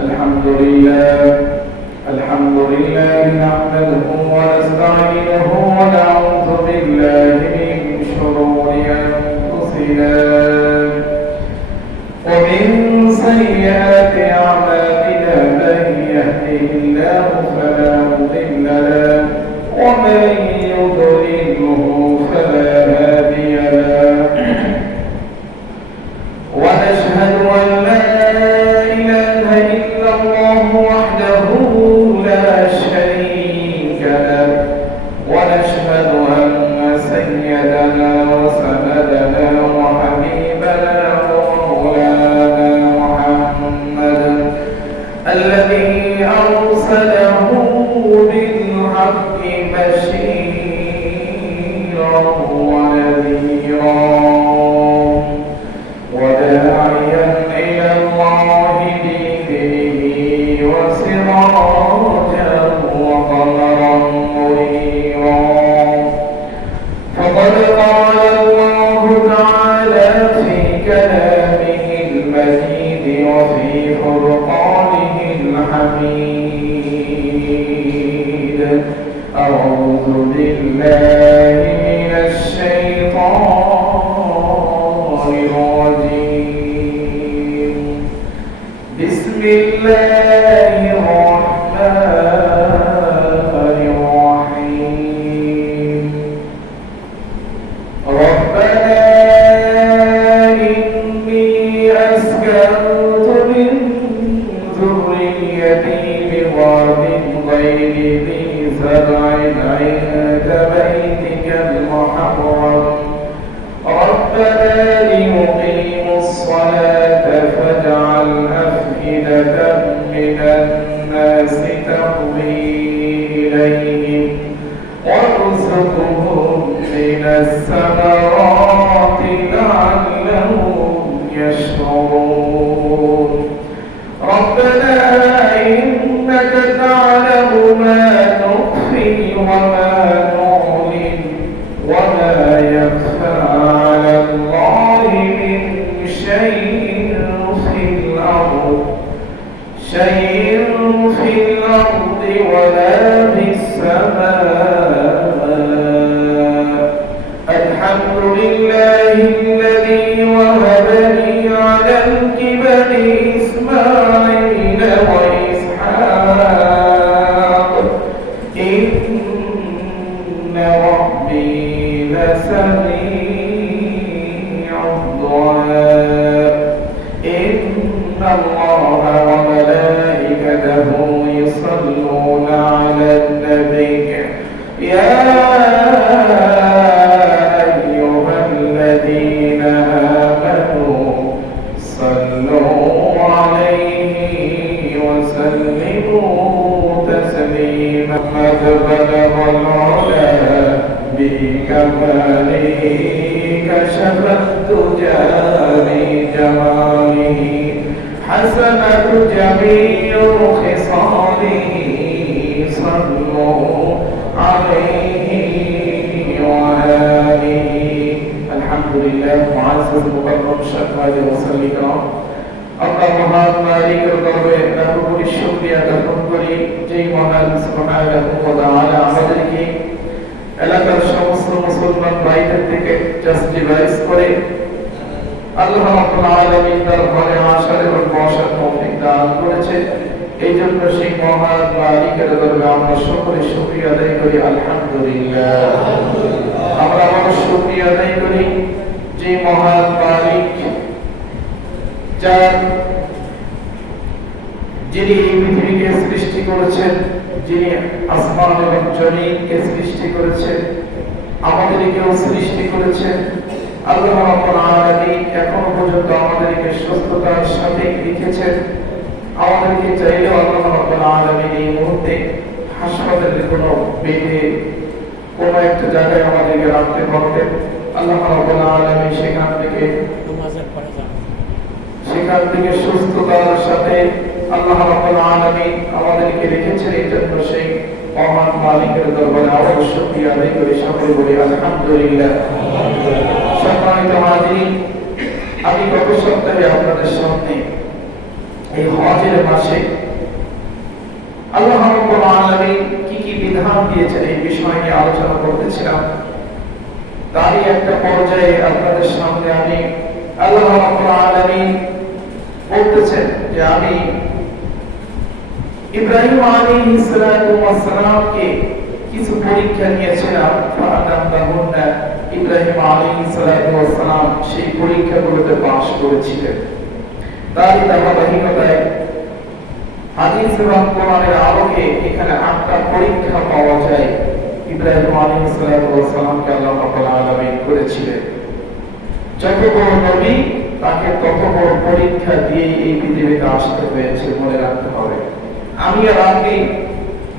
الحمد لله نحمده ونستعينه ونعوذ بالله من شرور أنفسنا ومن سيئات أعمالنا من يهده الله فلا مضل له ومن يضلله فلا هادي له ونشهد أن لا إله إلا الله وحده لا شريك له ونشهد أن سيدنا وسندنا وحبيبنا ومولانا محمدا الذي أرسله بالحق بشيرا ونذيرا وداعيا إلى الله بإذنه وسراجا وقمرا منيرا فقد قال الله تعالى في كلامه المجيد وفي فرقانه الحميد أعوذ بالله من الشيطان الرجيم بسم الله الرحمن الرحيم ربنا إني أسكنت من ذريتي بواد غير ذي زرع عند بيتك المحرم ربنا ليقيموا الصلاة فاجعل أفئدة من الناس تهوي إليهم وارزقهم من الثمرات لعلهم يشكرون ربنا إنك تعلم ما نخفي وما نعلن وما يخفى على الله من شيء في الأرض ولا في السماء الحمد لله الذي وهب لي على الكبر إسماعيل وإسحاق إن ربي لسميع الدعاء إن الله وملائكته يصلون على النبي يا أيها الذين آمنوا صلوا عليه وسلموا تسليما قد بلغ العلا بكماله كشف الدجى بجماله حسنت جميع خصاله صلوا عليه وآله الحمد لله معزز مكرم شكرا وصلي کرام আল্লাহ মহান মালিকের দরবারে লাখ কোটি শুকরিয়া জ্ঞাপন করি যেই মহান সুবহানাহু ওয়া তাআলা আমাদেরকে এলাকার সমস্ত মুসলমান ভাইদের থেকে জাস্টিফাইস করে আল্লাহ রাব্বুল আলামিন তার ঘরে আসার এবং বসার তৌফিক দান করেছে এই জন্য সেই মহান মালিকের দরবারে আমরা সকলে শুকরিয়া আদায় করি আলহামদুলিল্লাহ আমরা আমাদের শুকরিয়া আদায় করি যে মহান মালিক যার যিনি এই পৃথিবীকে সৃষ্টি করেছেন যিনি আসমান এবং জমিনকে সৃষ্টি করেছেন আমাদেরকেও সৃষ্টি করেছেন আল্লাহ রাব্বুল আলামিন এখনো পর্যন্ত আমাদেরকে সুস্থতার সাথে রেখেছেন আমাদেরকে চাইলেও আল্লাহ রাব্বুল আলামিন এই মুহূর্তে হাসপাতালের কোনো বেডে কোনো একটা জায়গায় আমাদেরকে রাখতে পারতেন আল্লাহ রাব্বুল আলামিন সেখান থেকে সুস্থতার সাথে আল্লাহ রাব্বুল আলামিন আমাদেরকে রেখেছেন এই জন্য সেই মহান মালিকের দরবারে আবার শুকরিয়া আদায় করে সকলে বলি আলহামদুলিল্লাহ। সম্মানিত হাজিরিন, আমি গত সপ্তাহে আপনাদের সামনে এই হজের মাসে আল্লাহ রাব্বুল আলামিন কি কি বিধান দিয়েছেন এই বিষয় নিয়ে আলোচনা করতেছিলাম। তারই একটা পর্যায়ে আপনাদের সামনে আমি আল্লাহ রাব্বুল আলামিন বলতেছেন যে আমি ইব্রাহিম আলাইহিস সালাতু ওয়াস সালামকে কিছু পরীক্ষা নিয়েছিলাম। ইব্রাহিম আলাইহিস সালাতু ওয়াস সালাম সেই পরীক্ষাগুলোতে পাস করেছিলেন। তারই ধারাবাহিকতায় হাদিস এবং কোরআনের আলোকে এখানে 8টা পরীক্ষা পাওয়া যায় ইব্রাহিম আলাইহিস সালাতু ওয়াস সালামকে আল্লাহ রাব্বুল আলামিন করেছিলেন। যত বড় নবী তাকে তত বড় পরীক্ষা দিয়ে এই পৃথিবীতে আসতে হয়েছে, মনে রাখতে হবে। আমি আর আপনি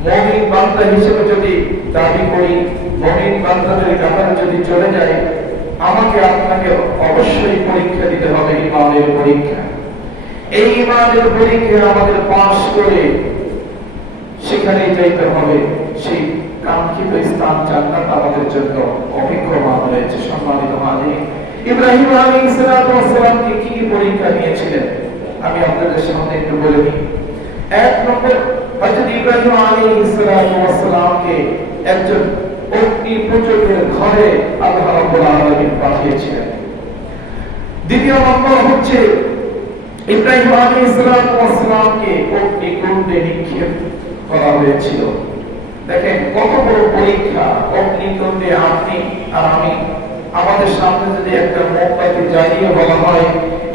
মুমিন বান্দা হিসেবে যদি দাবি করি, মুমিন বান্দাদের কাতারে যদি চলে যাই, আমাকে আপনাকে অবশ্যই পরীক্ষা দিতে হবে, ঈমানের পরীক্ষা। এই ঈমানের পরীক্ষা আমাদের পাস করে সেখানে যাইতে হবে। সেই কাঙ্ক্ষিত স্থান জান্নাত আমাদের জন্য অপেক্ষমান রয়েছে। সম্মানিত হাজিরিন, ইব্রাহিম আলাইহিস সালামকে কি কি পরীক্ষা নিয়েছিলেন আমি আপনাদের সামনে একটু বলে দিই। এক নম্বর, হযরত ইব্রাহিম আলাইহিস সালামকে একজন অগ্নি পূজকের ঘরে আল্লাহ রাব্বুল আলামিন পাঠিয়েছিলেন। দ্বিতীয় নম্বর হচ্ছে ইব্রাহিম আলাইহিস সালামকে অগ্নিকুণ্ডে নিক্ষেপ করা হয়েছিল। দেখেন কত বড় পরীক্ষা। অগ্নিকুণ্ডে আপনি আর আমি, আমাদের সামনে যদি একটা মোমবাতি জ্বালিয়ে বলা হয়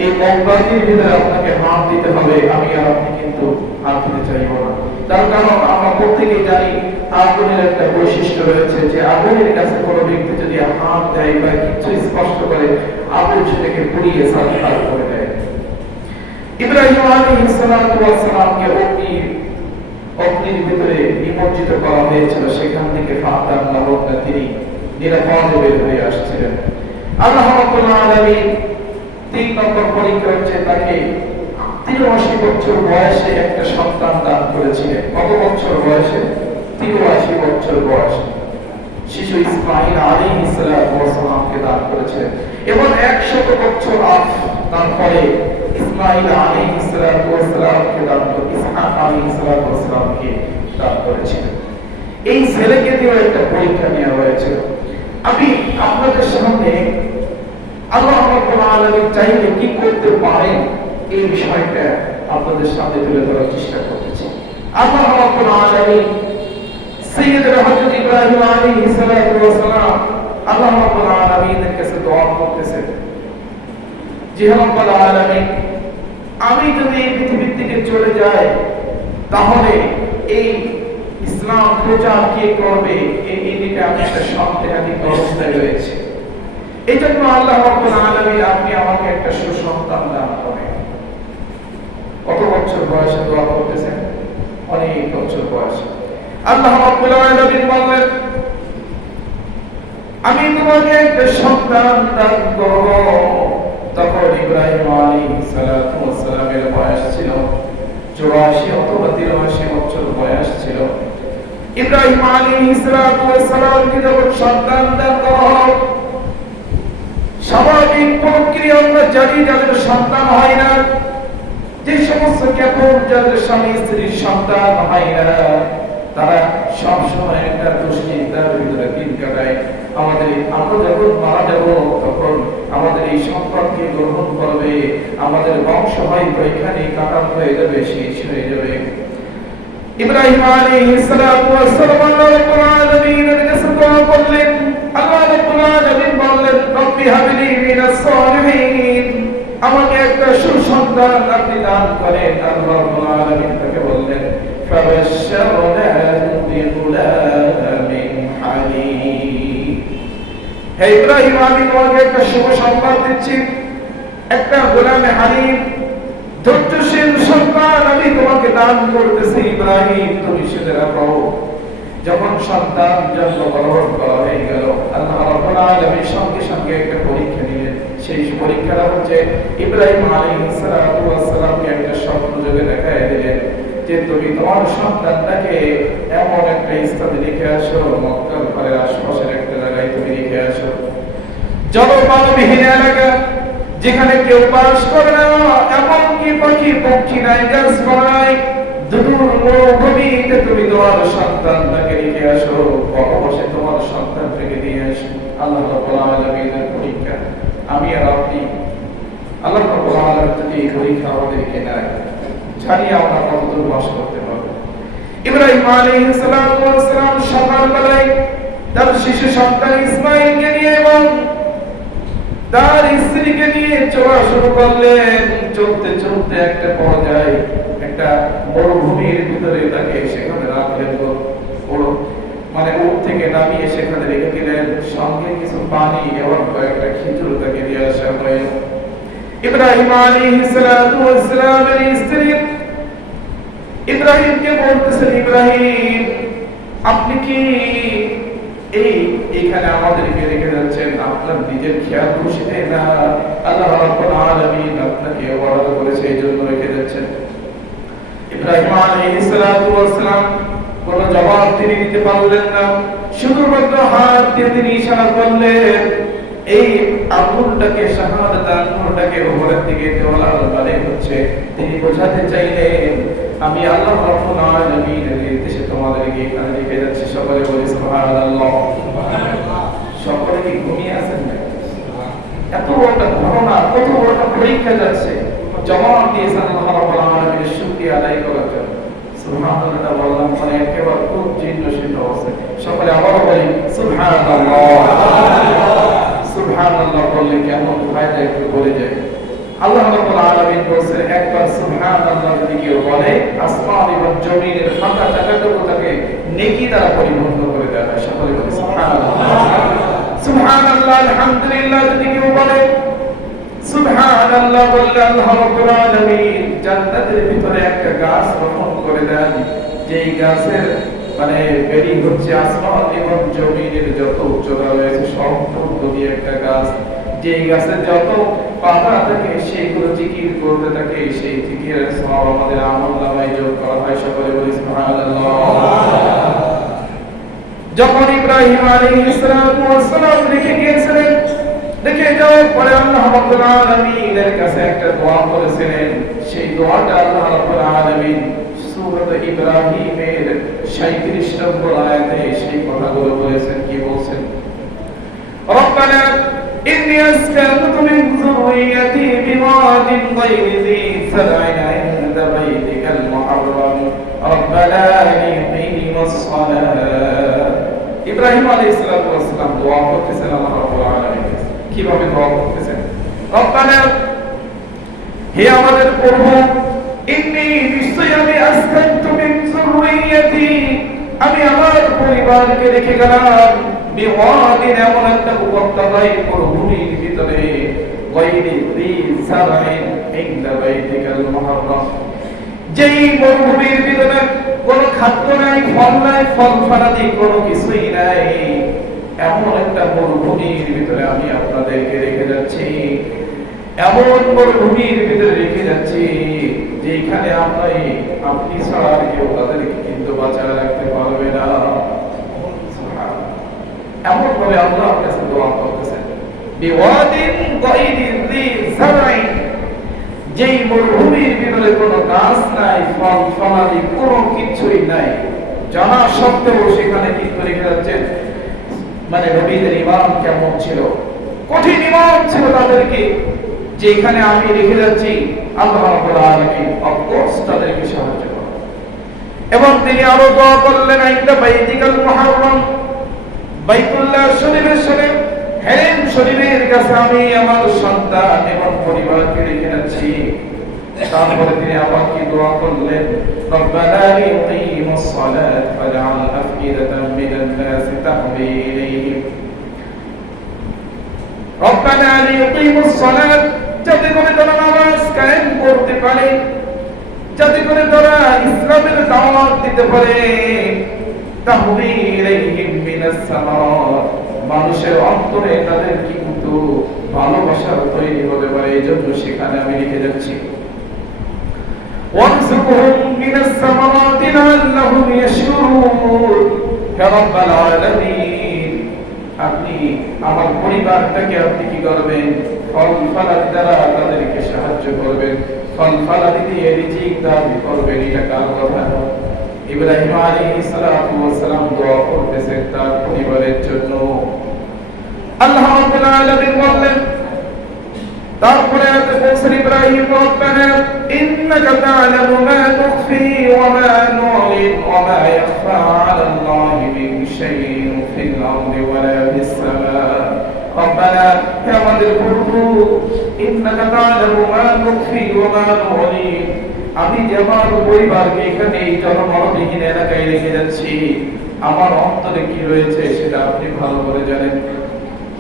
এই মোমবাতির ভিতরে আপনাকে হাত দিতে হবে, আমি আর আপনি কিন্তু হাত দিতে চাইব না। তার কারণ আমরা প্রত্যেকেই জানি আগুনের একটা বৈশিষ্ট্য রয়েছে যে আগুনের কাছে কোনো ব্যক্তি যদি হাত দেয় বা কিছু স্পষ্ট করে, আগুন সেটাকে পুড়িয়ে ছারখার করে দেয়। ইব্রাহিম আলাইহিস সালামকে অগ্নির ভিতরে নিমজ্জিত করা হয়েছিল। সেখান থেকে তিনি নিরাপদে বের হয়ে আসছিলেন। আল্লাহ রাব্বুল আলামিন 3 নম্বর পরীক্ষা হচ্ছে তাকে 83 বছর বয়সে একটা সন্তান দান করেছিলেন। কত বছর বয়সে? 83 বছর বয়সে শিশু ইসমাঈল আলাইহিস সালামকে দান করেছিলেন। এবং 100 বছর তারপরে ইসমাঈল আলাইহিস সালামকে দান করে ইসহাক আলাইহিস সালামকে দান করেছিলেন। এই ছেলেকে দিয়ে একটা পরীক্ষা নেওয়া হয়েছিল। আমি আপনাদের সামনে আল্লাহ রাব্বুল আলামিন চাইলে কি করতে পারেন এই বিষয়টা আপনাদের সামনে তুলে ধরার চেষ্টা করতেছি। আল্লাহ রাব্বুল আলামিন সাইয়্যিদনা হযরত ইব্রাহিম আলাইহিস সালাম আল্লাহ রাব্বুল আলামিনের কাছে দোয়া করতেছেন যে রাব্বুল আলামিন, আমি যদি এই পৃথিবী থেকে চলে যাই তাহলে এই ইসলাম প্রচার কে করবে? এই দিকে আমি একটা সন্দেহাতীত অবস্থায় রয়েছে। এই জন্য আল্লাহ রাব্বুল আলামিন আপনি আমাকে একটা সুসন্তান দান করেন। কত বছর বয়সে দোয়া করতেছেন? অনেক বছর বয়সে। আল্লাহ রাব্বুল আলামিন বললেন, আমি তোমাকে একটা সন্তান দান করব। তখন ইব্রাহিম আলাইহিস সালামের বয়স ছিল 84 অথবা 83 বছর বয়স ছিল। ইব্রাহিম আলাইহিস সালামকে যখন সন্তান দান করা হয়, স্বাভাবিক প্রক্রিয়া আমরা জানি যাদের সন্তান হয় না, যে সমস্ত কাপড় যাদের স্বামী স্ত্রীর সন্তান হয় না, তারা সবসময় একটা দুশ্চিন্তার ভিতরে দিন কাটায়। আমরা যখন মারা যাব তখন আমাদের এই সম্পদকে গ্রহণ করবে, আমাদের বংশ হয়তো এখানে কাটাম হয়ে যাবে, শেষ হয়ে যাবে। ইব্রাহিম আলাইহিস সালাতু ওয়াস সালাম আল্লাহ রাব্বুল আলামিনের কাছে দোয়া করলেন। আল্লাহ রাব্বুল আলামিন বললেন, রব্বি হাবলি মিনাস সালিহিন, আমাকে একটা সুসন্তান আপনি দান করেন। আল্লাহ রাব্বুল আলামিন তাকে বললেন, ফাবাশশারনাহু বিগুলামিন হালিম, হে ইব্রাহিম, আমি তোমাকে একটা শুভ সংবাদ দিচ্ছি, একটা গোলামে হালিম ধৈর্যশীল সন্তান আমি তোমাকে দান করতেছি। ইব্রাহিম, তুমি শুনে রাখো, যখন সন্তান জন্মগ্রহণ করা হয়ে গেল, আল্লাহ রাব্বুল আলামিন সঙ্গে সঙ্গে একটা পরীক্ষা নিলেন। সেই পরীক্ষাটা হচ্ছে ইব্রাহিম আলাইহিস সালামকে একটা স্বপ্ন যোগে দেখায় দিলেন যে তুমি তোমার সন্তানটাকে এমন একটা স্থানে রেখে আসো, মক্কার ঘরের আশেপাশের একটা জায়গায় তুমি রেখে আসো, জলপানবিহীন এলাকা, যেখানে কেউ বাস করে না, এমনকি পাখি পক্ষী নাই, গাছপালা নাই, দূর মরুভূমিতে তুমি তোমার সন্তানটাকে রেখে আসো, বসে তোমার সন্তান থেকে দিয়ে আসো। আল্লাহ রাব্বুল আলামিনের পরীক্ষা আমি আর আপনি। আল্লাহ রাব্বুল আলামিন যদি এই পরীক্ষা আমাদেরকে নেয়, জানি আমরা কতদূর বাস করতে পারবো। ইব্রাহিম আলাইহিস সালাম সকালবেলায় তার শিশু সন্তান ইসমাঈলকে নিয়ে এবং তার স্ত্রীকে নিয়ে চলা শুরু করলেন। চলতে চলতে একটা পর্যায়ে একটা মরুভূমির ভিতরে তাকে সেখানে রাখলেন। মানে উট থেকে নামিয়ে সেখানে রেখে দিলেন, সঙ্গে কিছু পানি এবং কয়েকটা খেজুর তাকে দিয়ে আসা হয়। ইব্রাহিম আলাইহিস সালামের স্ত্রী ইব্রাহিমকে বলতেছেন, ইব্রাহিম আপনি কি এইখানে আমাদেরকে রেখে যাচ্ছেন আপনার নিজের খেয়াল খুশিতে, না আল্লাহ রাব্বুল আলামিন আপনাকে ওয়াদা করেছে এই জন্য রেখে যাচ্ছেন? ইব্রাহিম আলাইহিস সালাম কোন জবাব তিনি দিতে পারলেন না, শুধুমাত্র হাত দিয়ে তিনি ইশারা করলেন। এই আঙ্গুলটাকে শাহাদাত আঙ্গুলটাকে উপরের দিকে তোলার মানে হচ্ছে তিনি বোঝাতে চাইলেন আমি আল্লাহ রাব্বুল আলামিনের নির্দেশে তোমাদেরকে এখানে রেখে যাচ্ছি। সকলে বলি সুবহানাল্লাহ। সকলে কি ঘুমিয়ে আছেন না? এত বড় একটা ঘটনা, কত বড় একটা পরীক্ষা যাচ্ছে, জবাব দিয়েছেন আল্লাহ রাব্বুল আলামিনের শুকরিয়া আদায় করার জন্য। সুবহানাল্লাহ বললাম মানে একেবারে খুব জীর্ণ শীর্ণ অবস্থা। সকলে আবারও বলি সুবহানাল্লাহ। সুবহানাল্লাহ বললে কেমন ফায়দা একটু বলে যায়। আল্লাহ রাব্বুল আলামিন বলেন একবার সুবহানাল্লাহ যদি কেউ বলে আসমান এবং জমিনের ফাঁকা জায়গাটুকু তাকে নেকি দ্বারা পরিপূর্ণ করে দেওয়া হয়। সকলে বলি সুবহানাল্লাহ। সুবহানাল্লাহ আলহামদুলিল্লাহ যদি কেউ বলে, সুবহানাল্লাহ বললে আল্লাহ রাব্বুল আলামিন জান্নাতের ভিতরে একটা গাছ রোপণ করে দেন, যেই গাছের মানে বেরি হচ্ছে আসমান এবং জমিনের যত উচ্চতা রয়েছে সম্পূর্ণ দিয়ে একটা গাছ, যেই গাছের যত পাতা থাকে সেইগুলো জিকির করতে থাকে, সেই জিকিরের সওয়াব আমাদের আমলনামায় যোগ করা হয়। সকলে বলি সুবহানাল্লাহ। যখন ইব্রাহিম আলাইহিস সালাম রেখে গিয়েছিলেন, রেখে যাওয়ার পরে আল্লাহ রাব্বুল আলামিনের কাছে একটা দোয়া করেছিলেন। সেই দোয়াটা আল্লাহ রাব্বুল আলামিন সূরা ইব্রাহিমের 37 নম্বর আয়াতে সেই কথাগুলো বলেছেন। কি বলছেন? রব্বানা ইন্নী আসকানতু মিন যুররিয়্যাতি বিওয়াদিন গায়রি যী সার'ইন ইনদা বাইতিকাল মুহাররাম রব্বানা লিয়ুকিমুস সালাত। ইব্রাহিম আলাইহিস সালাম দোয়া করতেছেন আল্লাহ রাব্বুল আলামিন। কিভাবে দোয়া করতেছেন? রব্বানা, হে আমাদের প্রভু, ইন্নী নিশ্চয় আমি আসকানতু মিন যুররিয়্যাতি আমি আমার পরিবারকে রেখে গেলাম বিওয়াদিন এমন একটা উপত্যকায় মরুভূমির ভিতরে গায়রি যী সার'ইন ইনদা বাইতিকাল মুহাররাম, যেই মরুভূমির ভিতরে কোনো খাদ্য নাই, ফল নাই, ফল ফলাদি কোনো কিছুই নাই, এমন একটা মরুভূমির ভিতরে আমি আপনাদেরকে রেখে যাচ্ছি। এমন মরুভূমির ভিতরে রেখে যাচ্ছি যেখানে আপনি ছাড়া আর কেউ তাদেরকে কিন্তু বাঁচায় রাখতে পারবে না। এমন ভাবে আল্লাহ কাছে দোয়া করতেছেন, বিওয়াদিন গায়রি যী সার'ইন, যেই মরুভূমির ভিতরে কোনো গাছ নাই, ফল ফলাদি কোনো কিছুই নাই, জানা সত্ত্বেও সেখানে কিন্তু রেখে যাচ্ছেন। মানে নবীদের ঈমান কেমন ছিল, কঠিন ঈমান ছিল তাদেরকে, যেখানে আমি রেখে যাচ্ছি আল্লাহ রাব্বুল আলামিন অফকোর্স তাদেরকে সাহায্য করবেন। এবং তিনি আরো দোয়া করলেন ইনদা বাইতিকাল মুহাররাম, বাইতুল্লাহ শরীফের সাথে হেরেম শরীফের কাছে আমি আমার সন্তান এবং পরিবারকে রেখে যাচ্ছি। তারপরে তিনি আবার কি দোয়া করলেন, রব্বানা লিয়ুকিমুস সালাত ফাজআল আফইদাতাম মিনান নাস তাহবি ইলাইহিম, রব্বানা লিয়ুকিমুস সালাত, যাতে করে তারা নামাজ কায়েম করতে পারে, যাতে করে তারা ইসলামের দাওয়াত দিতে পারে। তাহবি ইলাইহিম মিনাস সামারাত, মানুষের অন্তরে তাদের কিন্তু ভালোবাসা তৈরি হতে পারে, এই জন্য সেখানে আমি রেখে যাচ্ছি। ওয়ারযুকহুম মিনাস সামারাতি লাআল্লাহুম ইয়াশকুরুন, হে রাব্বুল আলামিন আপনি আমার পরিবারটাকে আপনি কি করবেন, ফল ফলাদি দ্বারা তাদেরকে সাহায্য করবেন, ফল ফলাদি দিয়ে রিজিক দান করবেন। এটা কার কথা? ইব্রাহিম আলাইহিস সালাতু ওয়াস সালাম দোয়া করতেছেন তার পরিবারের জন্য। আল্লাহ রাব্বুল আলামিন বললেন, তারপরে আয়াতে বলছেন, ইব্রাহিম রব্বানা ইন্নাকা তা'লামু মা তুখফি ওয়া মা নু'লিন ওয়া মা ইয়াখফা 'আলাল্লাহি মিন শাইইন ফিল আরদি ওয়া লা ফিস সামা। রব্বানা, হে আমাদের প্রভু, ইন্নাকা তা'লামু মা তুখফি ওয়া মা নু'লিন, আমি যে আমার পরিবারকে এখানে এই জনবসতিহীন এলাকায় রেখে যাচ্ছি, আমার অন্তরে কি রয়েছে সেটা আপনি ভালো করে জানেন।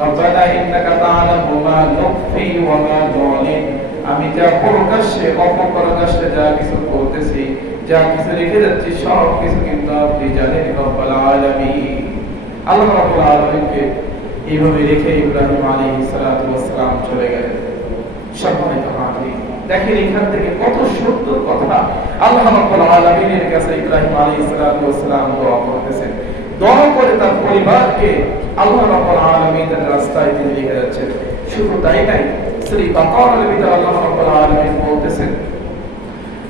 রব্বানা ইন্নাকা তা'লামু মা নুখফি ওয়া মা নু'লিন, আমি যা প্রকাশ্যে অপ্রকাশ্যে যা কিছু করতেছি, যা কিছু রেখে যাচ্ছি, সব কিছু কিন্তু আপনি জানেন রব্বুল আলামিন। আল্লাহ রাব্বুল আলামিনকে এইভাবে রেখে ইব্রাহিম আলাইহিস সালাতু ওয়াস সালাম চলে গেলেন। সম্মানিত হাজিরিন, দেখেন এখান থেকে কত সুন্দর কথা আল্লাহ রাব্বুল আলামিনের কাছে ইব্রাহিম আলাইহিস সালাতু ওয়াস সালাম দোয়া করতেছেন। দোয়া করে তার পরিবারকে আল্লাহ রাব্বুল আলামিনের রাস্তায় তিনি নিয়ে যাচ্ছেন। শুধু তাই নাই, সূরা বাকারার ভিতরে আল্লাহ রাব্বুল আলামিন বলতেছেন,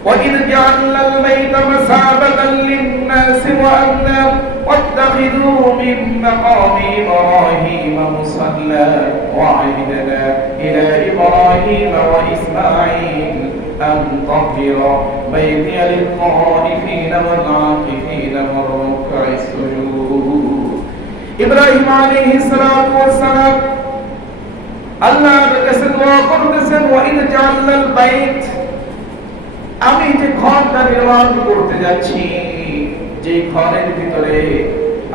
وَإِذْ جَعَلْنَا الْبَيْتَ مَثَابَةً لِلنَّاسِ وَأَمْنًا وَاتَّخِذُوا مِن مَّقَامِ إِبْرَاهِيمَ مُصَلًّى وَعَهِدْنَا إِلَىٰ إِبْرَاهِيمَ وَإِسْمَاعِيلَ أَن طَهِّرَا بَيْتِيَ لِلطَّائِفِينَ وَالْعَاكِفِينَ وَالرُّكَّعِ السُّجُودِ। ইব্রাহিম আলাইহিস সালাতু ওয়াস সালাম আল্লাহর কাছে দোয়া করতেছেন, ওয়াইদ জাআলনাল বাইত, আমি যে ঘরটা নির্মাণ করতে যাচ্ছি, যে ঘরের ভিতরে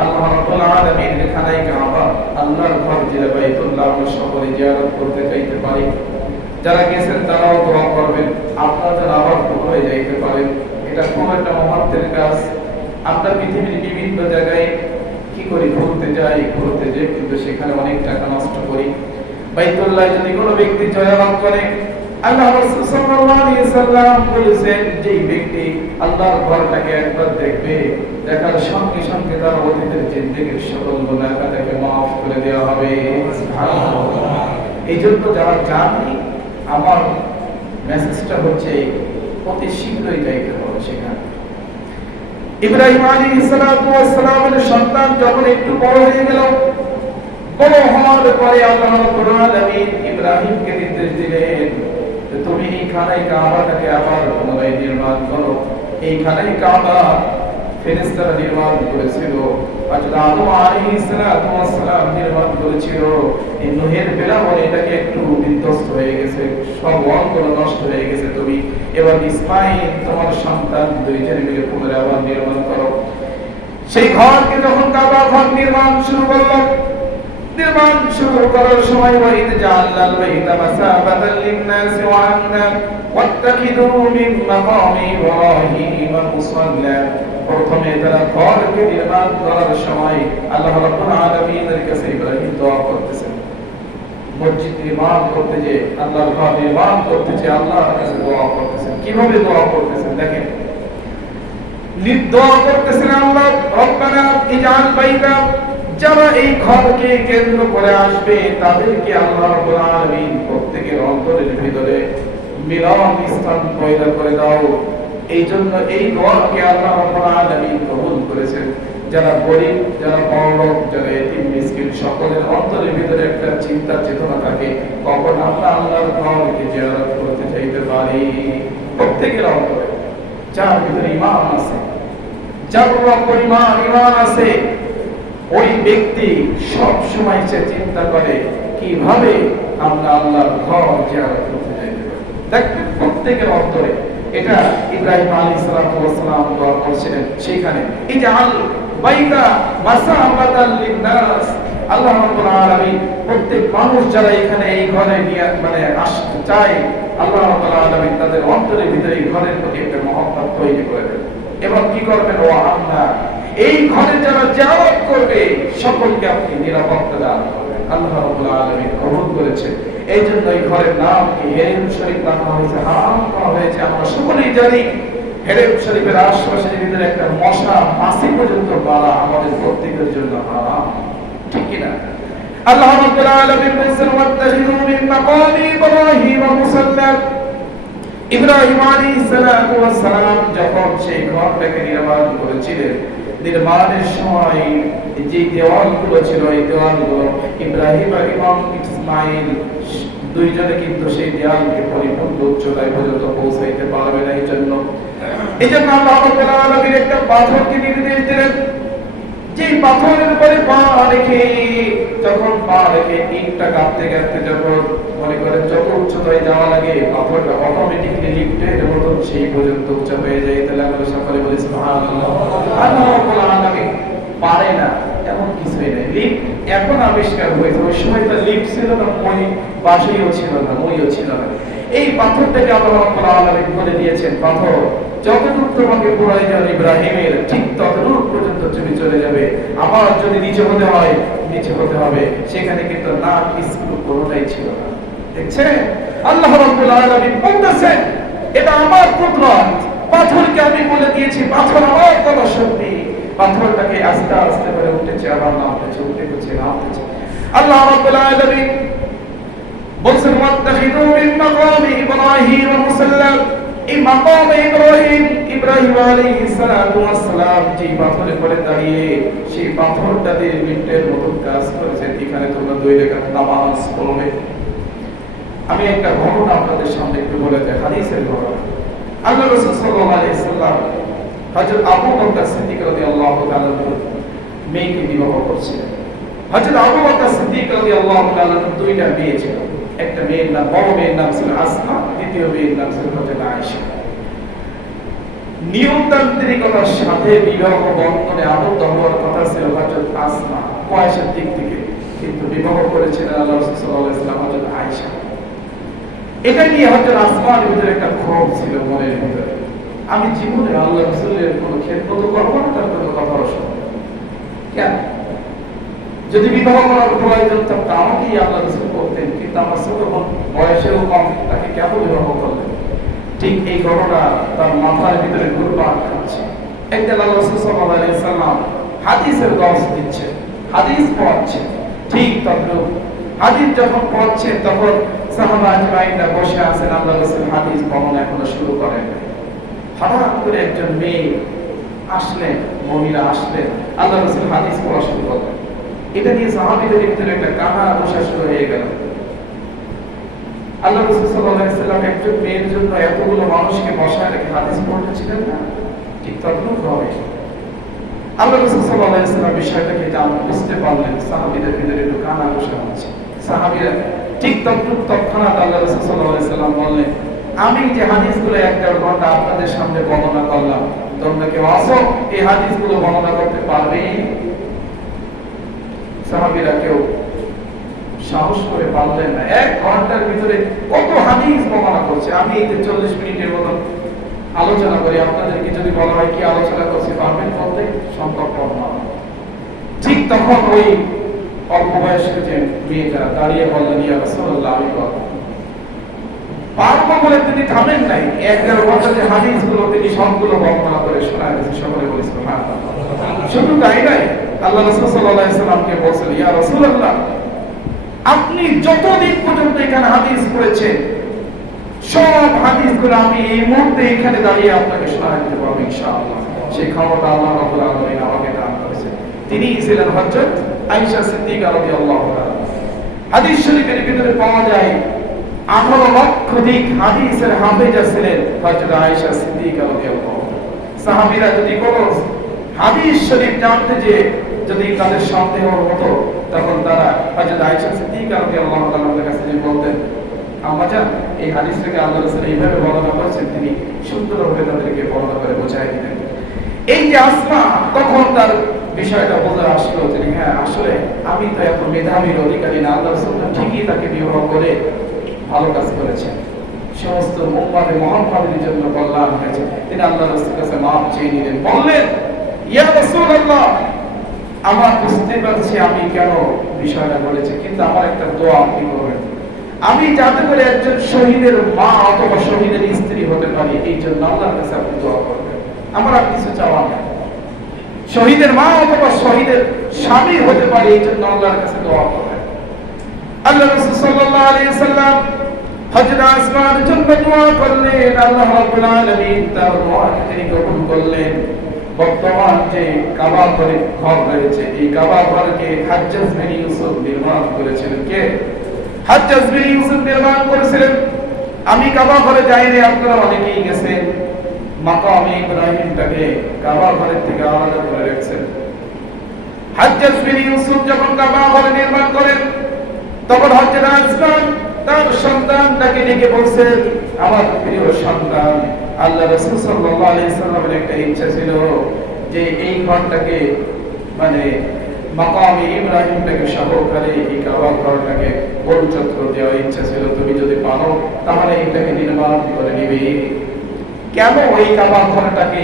আল্লাহ রাব্বুল আলামিনের খানায় কাবা, আল্লাহর ঘর যেটা বাইতুল্লাহ, আমরা সকলে জিয়ারত করতে যাইতে পারি। যারা গেছেন তারাও দোয়া করবেন, আপনারা যেন আবার হয়ে যাইতে পারেন। এটা খুব একটা মহত্বের কাজ। আমরা পৃথিবীর বিভিন্ন জায়গায় কি করি, ঘুরতে যাই, ঘুরতে যেয়ে কিন্তু সেখানে অনেক টাকা নষ্ট করি। বাইতুল্লাহ যদি কোনো ব্যক্তি জিয়ারত করে, আল্লাহ রাসূল সাল্লাল্লাহু আলাইহি সাল্লাম বলেছেন, যে ব্যক্তি আল্লাহর ঘরটাকে একবার দেখবে, দেখার সঙ্গে সঙ্গে তার অতীতের জিন্দেগীর সকল গুনাহ তাকে maaf করে দেওয়া হবে। সুবহানাল্লাহ। এইজন্য যারা জানি, আমার মেসেজটা হচ্ছে অতি শীঘ্রই যাইতে হবে সেখানে। ইব্রাহিম আলাইহিস সালাতু ওয়াস সালামের সন্তান যখন একটু বড় হয়ে গেল, বড় হওয়ার পরে আল্লাহ রাব্বুল আলামিন ইব্রাহিমকে নির্দেশ দিলেন, তুমি এই খানায় কাবাটাকে আবার পুনরায় নির্মাণ করো। এই খানায় কাবা ফেরেশতারা নির্মাণ করেছিল, হযরত আদম আলাইহিস সালাতু ওয়াস সালাম নির্মাণ করেছিল। এই নূহের বেলায় এটাকে একটু বিধ্বস্ত হয়ে গেছে, সব অঙ্গগুলো নষ্ট হয়ে গেছে। তুমি এবার ইসমাঈল তোমার সন্তান দুইজনে মিলে পুনরায় আবার নির্মাণ করো। সেই ঘরকে যখন কাবা ঘর নির্মাণ শুরু করলো, নির্মাণ শুরু করার সময় ওয়াইদ জাআলনাল বাইতা মাসাবাতাল লিন-নাসি ওয়া আমনা ওয়াত্তাখিযু মিন মাকামি ইব্রাহিম মুসাল্লা। প্রথমে তারা ঘরকে নির্মাণ করার সময় আল্লাহ রাব্বুল আলামিনের কাছে ইব্রাহিম দোয়া করতেছেন। মসজিদ নির্মাণ করতে যে, আল্লাহর ঘর নির্মাণ করতে যে আল্লাহর কাছে দোয়া করতেছেন। কিভাবে দোয়া করতেছেন দেখেন, দোয়া করতেছেন, আল্লাহ রব্বানা ইজআল বাইতা, যারা এই ঘরকে কেন্দ্র করে আসবে তাদেরকে আল্লাহ রাব্বুল আলামিন প্রত্যেকের অন্তরের ভিতরে মিলন স্থান পয়দা করে দাও। এই জন্য এই দোয়াকে আল্লাহ রাব্বুল আলামিন কবুল করেছেন। যারা গরীব, যারা বড়লোক, যারা এতিম মিসকিন, সকলের অন্তরের ভিতরে একটা চিন্তা চেতনা থাকে, কখন আমরা আল্লাহর ঘরকে জিয়ারত করতে চাইতে পারি। প্রত্যেকের অন্তরে যার ভিতরে ঈমান আছে, যার পরিমাণ ঈমান আছে, ওই ব্যক্তি সব সময় সে চিন্তা করে কিভাবে আমরা আল্লাহর ঘর জিয়ারত করতে যাইতে পারি। দেখবেন প্রত্যেকের অন্তরে এটা ইব্রাহিম আলাইহিস সালাতু ওয়াস সালাম দোয়া করেছিলেন। সেখানে ইজআল বাইতা মাসাবাতাল লিন-নাস, আল্লাহ রাব্বুল আলামিন প্রত্যেক মানুষ যারা এখানে এই ঘরে আসতে চায়, আল্লাহ রাব্বুল আলামিন তাদের অন্তরের ভিতরে এই ঘরের প্রতি একটা মহব্বত তৈরি করে দেন। এবং কি করবেন, ওয়া আমনা, এই ঘরে যারা জিয়ারত করবে সকলকে আপনি নিরাপত্তা দান করবেন। আল্লাহ রাব্বুল আলামিন কবুল করেছেন। এই জন্য এই ঘরের নাম কি হেরেম শরীফ রাখা হয়েছে, হারাম করা হয়েছে। আমরা সকলেই জানি হেরেম শরীফের আশপাশের ভিতরে একটা মশা মাছি পর্যন্ত মারা আমাদের প্রত্যেকের জন্য হারাম, ঠিক কিনা? আল্লাহ রাব্বুল আলামিন বলেছেন ওয়াত্তাখিযু মিন মাকামি ইব্রাহিম মুসাল্লা। ইব্রাহিম আলাইহিস সালাতু ওয়াস সালাম যখন সেই ঘরটাকে নির্মাণ করেছিলেন, নির্মাণের সময় যে দেওয়ালগুলো ছিল এই দেওয়ালগুলো ইব্রাহিম এবং ইসমাইল দুইজনে কিন্তু সেই দেওয়ালকে পরিপূর্ণ উচ্চতায় পর্যন্ত পৌঁছাইতে পারবে না। এই জন্য আল্লাহ রাব্বুল আলামিন একটা পাথরকে নির্দেশ দিলেন, যে পাথরের উপরে পা রেখে ইটটা কাঁপতে কাঁপতে যখন মনে করে যত উচ্চতায় যাওয়া লাগে পাথরটা অটোমেটিকলি লিফটের মতন সেই পর্যন্ত উচ্চ হয়ে যায়। তাহলে আমরা সকলে বলি সুবহানাল্লাহ। আল্লাহ রাব্বুল আলামিন পারে না এমন কিছুই নেই। লিফট এখন আবিষ্কার হয়েছে, ওই সময় তো লিফট ছিল না, বাসিও ছিল না, মইও ছিল না। এই পাথরটাকে আল্লাহ রাব্বুল আলামিন বলে দিয়েছেন, পাথর যতদূর তোমাকে প্রয়োজন ইব্রাহিমের ঠিক ততদূর পর্যন্ত তুমি চলে যাবে। আবার যদি নিচে হতে হয় নিচে হতে হবে। সেখানে কিন্তু না স্কুল কোনোটাই ছিল না। দেখছেন আল্লাহ রাব্বুল আলামিন বলতেছেন এটা আমার কুদরত, পাথরকে আমি বলে দিয়েছি পাথর আমার কথা শক্তি। পাথরটাকে আস্তে আস্তে করে উঠেছে, আবার নামতেছে, উঠেছে, নামতেছে। আল্লাহ রাব্বুল আলামিন বলছেন ওয়াত্তাখিযু মিন মাকামি ইব্রাহিম মুসাল্লা। এই মাকামে ইব্রাহিম আলাইহিস সালাতু ওয়াস সালাম যে পাথরের উপরে দাঁড়িয়ে সেই পাথরটাতে মিনিটের মতো কাজ করেছে। এখানে তোমরা দুই রাকাত নামাজ পড়বে। আমি একটা ঘটনা আপনাদের সামনে একটু বলে যাই, হাদিসের ঘটনা। আল্লাহ রাসূল সাল্লাল্লাহু আলাইহি সাল্লাম হযরত আবু বকর সিদ্দিক রাদিয়াল্লাহু তাআলা মেয়েকে বিবাহ করেছিলেন। হযরত আবু বকর সিদ্দিক রাদিয়াল্লাহু তাআলা দুইটা মেয়ে ছিল। একটা মেয়ের নাম, বড় মেয়ের নাম ছিল আসমা, দ্বিতীয় মেয়ের নাম ছিল হযরত আয়েশা। নিয়মতান্ত্রিকতার সাথে বিবাহ বন্ধনে আবদ্ধ হওয়ার কথা ছিল হযরত আসমা বয়সের দিক থেকে, কিন্তু বিবাহ করেছিলেন আল্লাহ রাসূল সাল্লাল্লাহু আলাইহি ওয়াসাল্লাম হযরত আয়েশা। এটা নিয়ে হযরত আসমার ভিতরে একটা ক্ষোভ ছিল মনের ভিতরে, আমি জীবনে আল্লাহ রাসূলের কোনো খেদমত করব না, তার কোনো কথা শুনব না। কেন? যদি বিবাহ করার প্রয়োজন থাকতো আমাকেই আল্লাহ রাসূল করতেন, কিন্তু আমার ছোট বোন বয়সেও কম, তাকে কেন বিবাহ করলেন? ঠিক এই ঘটনা তার মাথার ভিতরে ঘুরপাক খাচ্ছে। একদিন আল্লাহ রাসূল সাল্লাল্লাহু আলাইহি ওয়াসাল্লাম হাদিসের দর্শ দিচ্ছে, হাদিস পড়াচ্ছেন। ঠিক তখন হাদিস যখন পড়ছেন তখন সাহাবা আজমাইনরা বসে আছেন, আল্লাহ রাসূল হাদিস বর্ণনা এখনো শুরু করেন। হঠাৎ করে একজন মেয়ে আসলেন, মহিলা আসলেন, আল্লাহ রাসূল হাদিস পড়া শুরু করলেন। এটা নিয়ে সাহাবীদের ভিতরে একটা কান্না বসা শুরু হয়ে গেল। আল্লাহ রাসূল সাল্লাল্লাহু আলাইহি ওয়াসাল্লাম একজন মেয়ের জন্য এতগুলো মানুষকে বসায় রেখে হাদিস পড়তেছিলেন না, ঠিক তদ্রূপ ভাবে আল্লাহ রাসূল সাল্লাল্লাহু আলাইহি ওয়াসাল্লাম বিষয়টাকে বুঝতে পারলেন, সাহাবীদের ভিতরে একটু কান্না বসা হচ্ছে। সাহাবীরা ঠিক তৎক্ষণাৎ আল্লাহ রাসূল সাল্লাল্লাহু আলাইহি ওয়াসাল্লাম বললেন, আমি যে হাদিসগুলো 1-1.5 ঘন্টা আপনাদের সামনে বর্ণনা করলাম, তোমরা কেউ আসো এই হাদিসগুলো বর্ণনা করতে পারবে? সাহাবীরা কেউ সাহস করে পারলেন না। 1 ঘন্টার ভিতরে কত হাদিস বর্ণনা করছে। আমি এই যে 40 মিনিটের মতো আলোচনা করি, আপনাদেরকে যদি বলা হয় কি আলোচনা করছি পারবেন বলতে? সম্ভব না। ঠিক তখন ওই অল্প বয়স্ক যে মেয়েটা দাঁড়িয়ে বললেন, ইয়া রাসূলুল্লাহ আমি পারবো বলে তিনি থামেন নাই। 1-1.5 ঘন্টা যে হাদিসগুলো তিনি সবগুলো বর্ণনা করে শোনায় দিয়েছেন। সকলে বলি সুবহানাল্লাহ। শুধু তাই নয়, আল্লাহ রাসূল সাল্লাল্লাহু আলাইহি ওয়াসাল্লামকে বলছেন, ইয়া রাসূলুল্লাহ আপনি যতদিন পর্যন্ত এখানে হাদিস পড়েছেন সব হাদিসগুলো আমি এই মুহূর্তে এখানে দাঁড়িয়ে আপনাকে শোনায় দিতে পারবো ইনশাআল্লাহ। সেই ক্ষমতা আল্লাহ রাব্বুল আলামিন আমাকে দান করেছেন। তিনি ছিলেন হযরত আয়েশা সিদ্দিকা রাদিয়াল্লাহু তাআলা। হাদিস শরীফের ভিতরে পাওয়া যায় 18 লক্ষাধিক হাদিসের হাফেজা ছিলেন হযরত আয়েশা সিদ্দিকা রাদিয়াল্লাহু তাআলা। সাহাবীরা যদি কোনো হাদিস শরীফ জানতে যে যদি তাদের সন্দেহ হতো তখন তারা হযরত আয়েশা সিদ্দিকা রাদিয়াল্লাহু তাআলার কাছে যে বলতেন, আম্মা জান এই হাদিসটাকে আল্লাহ রাসূল এইভাবে বর্ণনা করেছেন, তিনি সুন্দরভাবে তাদেরকে বর্ণনা করে বোঝায় দিতেন। এই যে আসমা তখন তার বিষয়টা বোঝা আসলো যে হ্যাঁ আসলে আমি তো এত মেধাবীর অধিকারী না, আল্লাহ রাসূল ঠিকই তাকে বিবাহ করে ভালো কাজ করেছেন, সমস্ত উম্মতে মুহাম্মাদের জন্য কল্যাণ হয়েছে। তিনি আল্লাহ রাসূলের কাছে মাফ চেয়ে নিলেন, বললেন ইয়া রাসূলুল্লাহ আমার বুঝতে পারছি আমি কেন বিষয়টা বলেছি, কিন্তু আমার একটা দোয়া আপনি করবেন, আমি যাতে করে একজন শহীদের মা অথবা শহীদের স্ত্রী হতে পারি এই জন্য আল্লাহর কাছে আপনি দোয়া করবেন। আমার আর কিছু চাওয়া নেই, শহীদের মা অথবা শহীদের স্বামী হতে পারি এই জন্য আল্লাহর কাছে দোয়া করবেন। আল্লাহ রাসূল সাল্লাল্লাহু আলাইহি ওয়াসাল্লাম হযরত আসমার জন্য দোয়া করলেন, আল্লাহ রাব্বুল আলামিন তার দোয়াকে তিনি কবুল করলেন। বর্তমান যে কাবা ঘর রয়েছে, এই কাবা ঘরকে হাজ্জাজ বিন ইউসুফ নির্মাণ করেছিলেন। কে? হাজ্জাজ বিন ইউসুফ নির্মাণ করেছিলেন। আমি কাবা ঘরে যাইনি, আপনারা অনেকেই গেছেন। মাকামে ইব্রাহিমটাকে কাবা ঘরের থেকে আলাদা করে রেখেছেন। হাজ্জাজ বিন ইউসুফ যখন কাবা ঘর নির্মাণ করেন, তখন হযরত আসমান তার সন্তানটাকে ডেকে বলছেন, আমার প্রিয় সন্তান, আল্লাহ রাসূল সাল্লাল্লাহু আলাইহি সাল্লামের একটা ইচ্ছা ছিল যে এই ঘরটাকে মানে মাকামে ইব্রাহিমটাকে সহকারে এই কাবা ঘরটাকে পরিচর্য দেওয়ার ইচ্ছা ছিল। তুমি যদি পারো তাহলে এটাকে নির্মাণ করে নিবে। কেন এই কাবা ঘরটাকে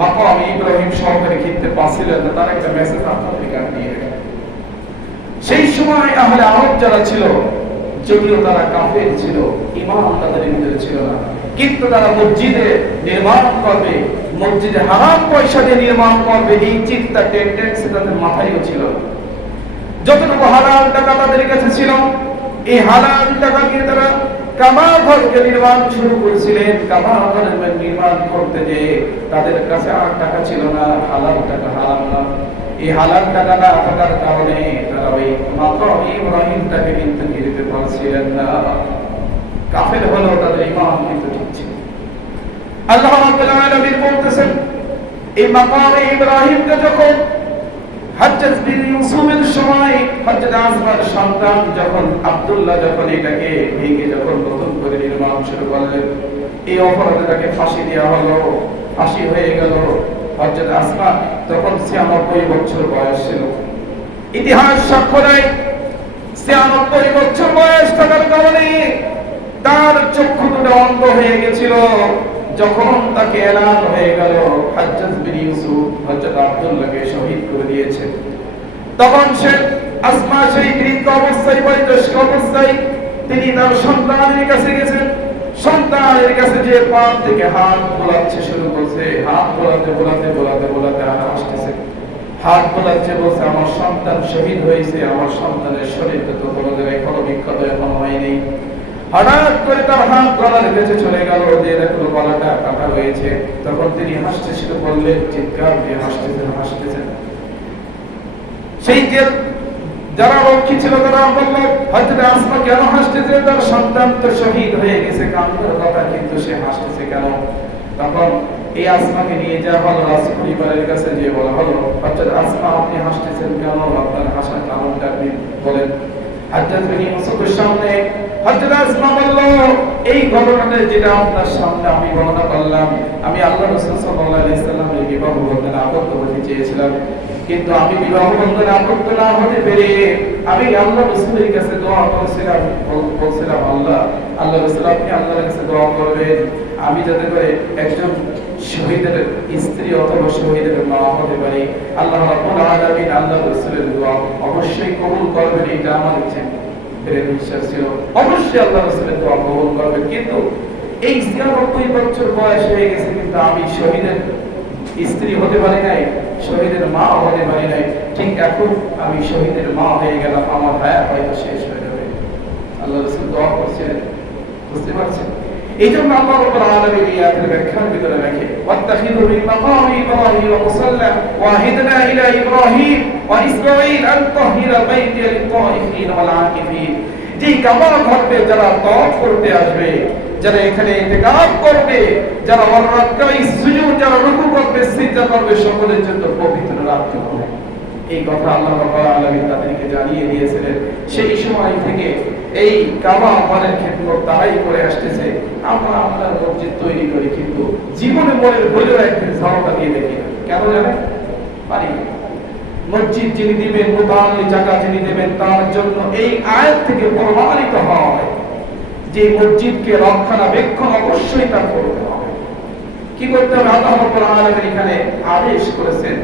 মাকামে ইব্রাহিম সহকারে কিনতে পারছিলেন না, তার একটা মেসেজ আপনাদের কাছে নিয়ে রাখেন। সেই সময় আহলে আরব যারা ছিল, যদিও তারা কাফের ছিল, ঈমান তাদের ভিতরে ছিল না, কিন্তু তারা মসজিদে নির্মাণ করবে, মসজিদে হারাম পয়সা দিয়ে নির্মাণ করবে, এই চিন্তা টেন্ডেন্সি তাদের মাথায়ও ছিল। যতটুকু হালাল টাকা তাদের কাছে ছিল, এই হালাল টাকা দিয়ে তারা কাবা ঘরকে নির্মাণ শুরু করেছিলেন। কাবা ঘর নির্মাণ করতে যে তাদের কাছে আর টাকা ছিল না, হালাল টাকা, হারাম না। এই হালাল টাকা না থাকার কারণে তারা ওই মাকাম ইব্রাহিমটাকে কিন্তু কিনতে পারছিলেন না। কাফের হলেও তাদের ঈমান কিন্তু ঠিক ছিল। আল্লাহ রাব্বুল আলামিন বলতেছেন, এই মাকাম ইব্রাহিমকে যখন হাজ্জাজ বিন ইউসুফের সময় হযরত আসমার সন্তান যখন আব্দুল্লাহ যখন এটাকে ভেঙে যখন নতুন করে নির্মাণ শুরু করলেন, এই অপরাধে তাকে ফাঁসি দেওয়া হলো। ফাঁসি হয়ে গেল হযরত আসমা, তখন ৯৬ বছর বয়স ছিল। ইতিহাস সাক্ষ্য দেয় ৯৬ বছর বয়স থাকার কারণে তার চক্ষু দুটো অন্ধ হয়ে গেছিল। যখন তাকে এলান হয়ে গেল হাজ্জাজ বিন ইউসুফ হযরত আব্দুল্লাহকে শহীদ করে দিয়েছে, তখন সে আসমা সেই বৃদ্ধ অবস্থায়, বয়োজ্যেষ্ঠ অবস্থায় তিনি তার সন্তানের কাছে গেছেন। সন্তানের কাছে যে পা থেকে হাত বোলাচ্ছে শুরু করছে, হাত বোলাতে বোলাতে বোলাতে বোলাতে আর আসতেছে, হাত বোলাচ্ছে, বলছে আমার সন্তান শহীদ হয়েছে, আমার সন্তানের শরীরটা তো কোনো জায়গায় কোনো বিক্ষত এখন হয়নি। হঠাৎ করে তার হাত গলার কাছে চলে গেল, যে দেখলো গলাটা কাটা হয়েছে। তখন তিনি হাসতে শুরু করলেন, চিৎকার দিয়ে হাসতেছেন। সেই যে যারা রক্ষী ছিল তারা বলল, হযরত আসমা কেন হাসতেছে? তার সন্তান তো শহীদ হয়ে গেছে, কান্নার কথা, কিন্তু সে হাসতেছে কেন? তখন এই আসমাকে নিয়ে যাওয়া হলো রাসূল পরিবারের কাছে, যে বলা হলো, হযরত আসমা আপনি হাসতেছেন কেন? আপনার হাসার কারণটা আপনি বলেন। হাজ্জাজ বিন ইউসুফের সামনে হযরত আসমা বলল, এই ঘটনাটা যেটা আপনার সামনে আমি বর্ণনা করলাম, আমি আল্লাহ রাসূল সাল্লাল্লাহু আলাইহি ওয়াসাল্লামের বিবাহ বন্ধনে আবদ্ধ হতে চেয়েছিলাম, কিন্তু আমি বিবাহ বন্ধনে আবদ্ধ না হতে পেরে আমি আল্লাহ রাসূলের কাছে দোয়া করেছিলাম, বলছিলাম আল্লাহ রাসূল আপনি আল্লাহর কাছে দোয়া করবেন আমি যাতে করে একজন শহীদের স্ত্রী অথবা শহীদের মা হতে পারি। আল্লাহ রাব্বুল আলামিন আল্লাহ রাসূলের দোয়া অবশ্যই কবুল করবেন, এটা আমার ইচ্ছে বিশ্বাস ছিল। অবশ্যই আল্লাহ রাসূলের দোয়া কবুল করবেন। কিন্তু এই ৯৬ বছর বয়স হয়ে গেছে, কিন্তু আমি শহীদের স্ত্রী হতে পারি নাই, শহীদের মা হতে পারি নাই। ঠিক এখন আমি শহীদের মা হয়ে গেলাম, আমার হায়াত হয়তো শেষ হয়ে যাবে। আল্লাহ রাসূল দোয়া করছিলেন, বুঝতে পারছেন? এই জন্য আল্লাহ রাব্বুল আলামিন এই আয়াতের ব্যাখ্যার ভিতরে রাখে, ওয়াত্তাখিযু মিন মাকামি ইব্রাহিম মুসাল্লা ওয়াহিদনা ইলা ইব্রাহিম ওয়া ইসমাঈল আন তাহিরা বাইতি লিত-তাইফিন ওয়াল আকিফিন। যে কাবা ঘরকে যারা তওয়াফ করতে আসবে, যারা এখানে ইতিকাফ করবে, যারা রাকাই সুজুদ, যারা রুকু করবে, সিজদা করবে, সকলের জন্য পবিত্র রাত হবে। এই কথা আল্লাহ রাব্বুল আলামিন তাদেরকে জানিয়ে দিয়েছিলেন। সেই সময় থেকে এই কাবা ঘরের খেদমত তারাই করে আসতেছে। আমরা আপনার মসজিদ তৈরি করি, কিন্তু জীবনে মনের ভুলেও একদিন ঝাড়টা দিয়ে দেখি না। কেন জানেন? পারি মসজিদ যিনি দিবেন, মুতাআল্লি জায়গা যিনি দেবেন, তার জন্য এই আয়াত থেকে প্রমাণিত হয় যে মসজিদকে রক্ষণাবেক্ষণ অবশ্যই তার করতে হবে। কি করতে হবে? আল্লাহ রাব্বুল আলামিন এখানে আদেশ করেছেন,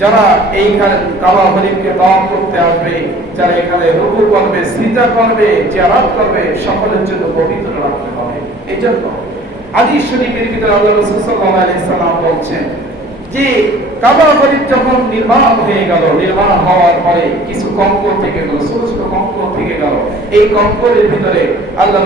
যারা এইখানে কাবা শরীফকে তাওয়াফ করতে আসবে, যারা এখানে রুকু করবে, সিজদা করবে, জিয়ারত করবে, সকলের জন্য পবিত্র রাখতে হবে। এইজন্য হাদিস শরীফের ভিতরে আল্লাহ রাসূল সাল্লাল্লাহু আলাইহি সাল্লাম বলছেন যে কাবা শরীফ যখন নির্মাণ হয়ে গেল, নির্মাণ হওয়ার পরে কিছু কঙ্কর থেকে গেল, ছোট ছোট কঙ্কর থেকে গেল। এই কঙ্করের ভিতরে আল্লাহ